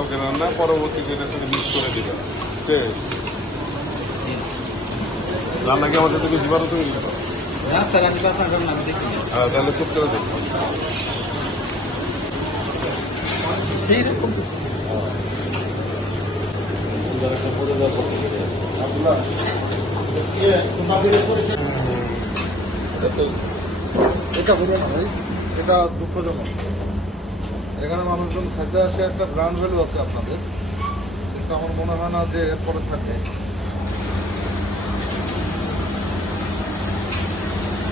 কালকে রান্না, পরবর্তীতে এটার সাথে মিক্স করে দিবেন। শেষ। রান্না কি আমাদের থেকে বেশি ভালো তুমি দিতে? তাহলে চুপ করে দেখো। এটা দুঃখজনক। এখানে মানুষজন খাইতে আসে, একটা ব্র্যান্ড ভ্যালু আছে আপনাদের, কিন্তু আমার মনে হয় না যে এরপরে থাকবে।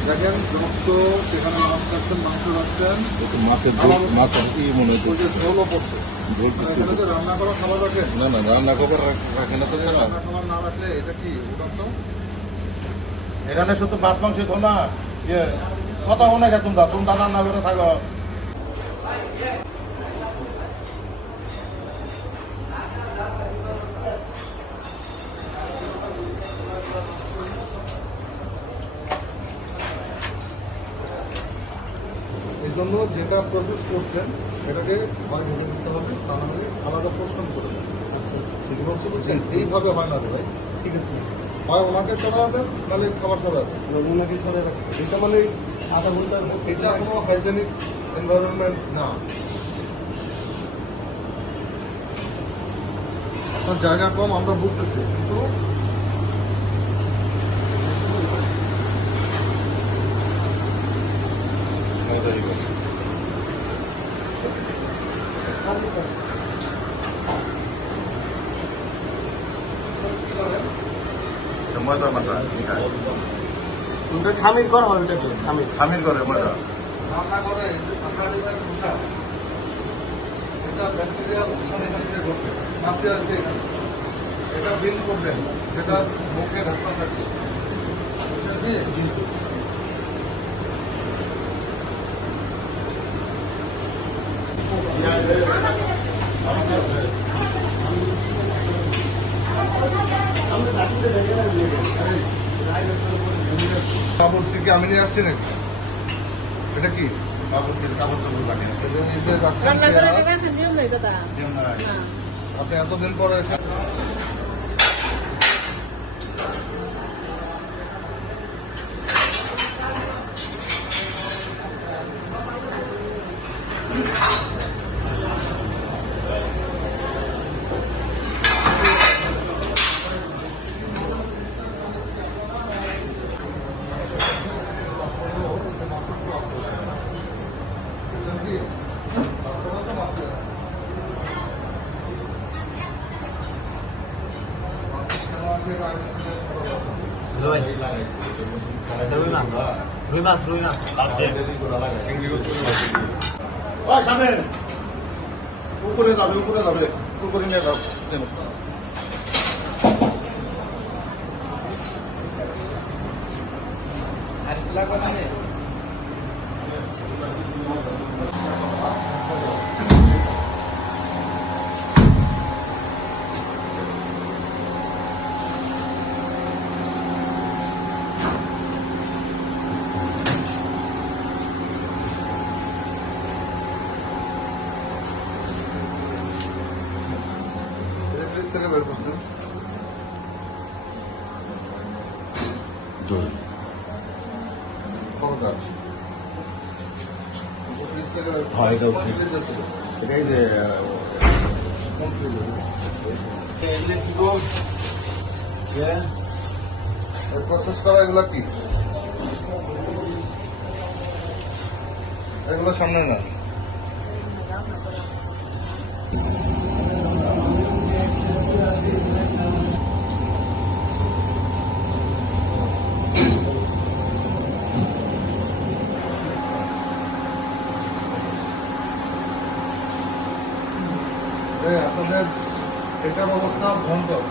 দেখেন রক্ত, সেখানে মাছ রাখছেন, মাংস রাখছেন, মাছের মাছ আর কি মনে ওই যে ঝোলও পড়ছে। এখানে যে রান্না করা খাবার রাখেন, না না রান্না খাবার রাখে না তো রান্না খাবার না রাখলে এটা কি ওটা তো এখানে শুধু মাছ মাংস তো না, ইয়ে কথা মনে গেছে তোমরা রান্না করে থাকো। এই জন্য যেটা প্রসেস করছেন এটাকে হয় ভেবে দিতে হবে, তা না হলে আলাদা পোর্শন করে দেবেন। ঠিক বলছি, বুঝছেন? এইভাবে হয় না রে ভাই। ঠিক আছে, হয় ওনাকে সরা দেন, নাহলে খাবার সরা দেন। ওনাকে সরে রাখেন, এটা মানে আধা ঘন্টা। এটা কোনো হাইজেনিক এনভায়রনমেন্ট না। আপনার জায়গা কম আমরা বুঝতেছি, কিন্তু মজা মজা খামির করা হয় ওইটাকে, খামির করে মজা। রান্না করে এই যে কাঁঠালির খোসা, এটা ব্যাকটেরিয়াল ঘটবে, মাছি আসবে এখানে, এটা বিল করবেন, যেটা মুখে ঢাকা থাকবে। বুঝছেন কি? কাপড় থেকে আমি নিয়ে আসছি নাকি? এটা কি কাপড় চোপড় লাগে এই যে রাখছেন পেঁয়াজ, আপনি এতদিন পরে এসে রুই মাছ সামনে উপরে যাবে উপরে নিয়ে যাও। ফ্রিজ থেকে বের করছেন, খবর আছে ফ্রিজ থেকে বের হয় এটা ফ্রিজ আছে, এটাই যে কোন ফ্রিজে? প্রসেস করা এগুলা কি? এগুলো সামনে না। আপনাদের এটার অবস্থা ভয়ঙ্কর।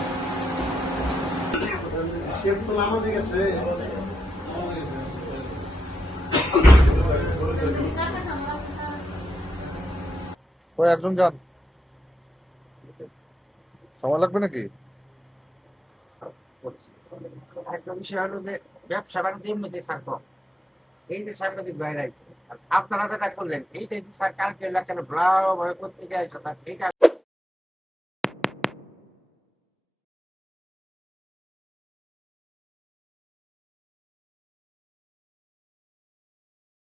ওই একজন যান, সময় লাগবে নাকি? একটা বিষয় হলো যে ব্যবসা বাণিজ্যের মধ্যে থাকবো, এই যে সাংবাদিক বাইরে আপনারা যেটা করলেন এইটাই স্যার কালকে কেন ব্লাও পত্রিকা এসে স্যার এইটা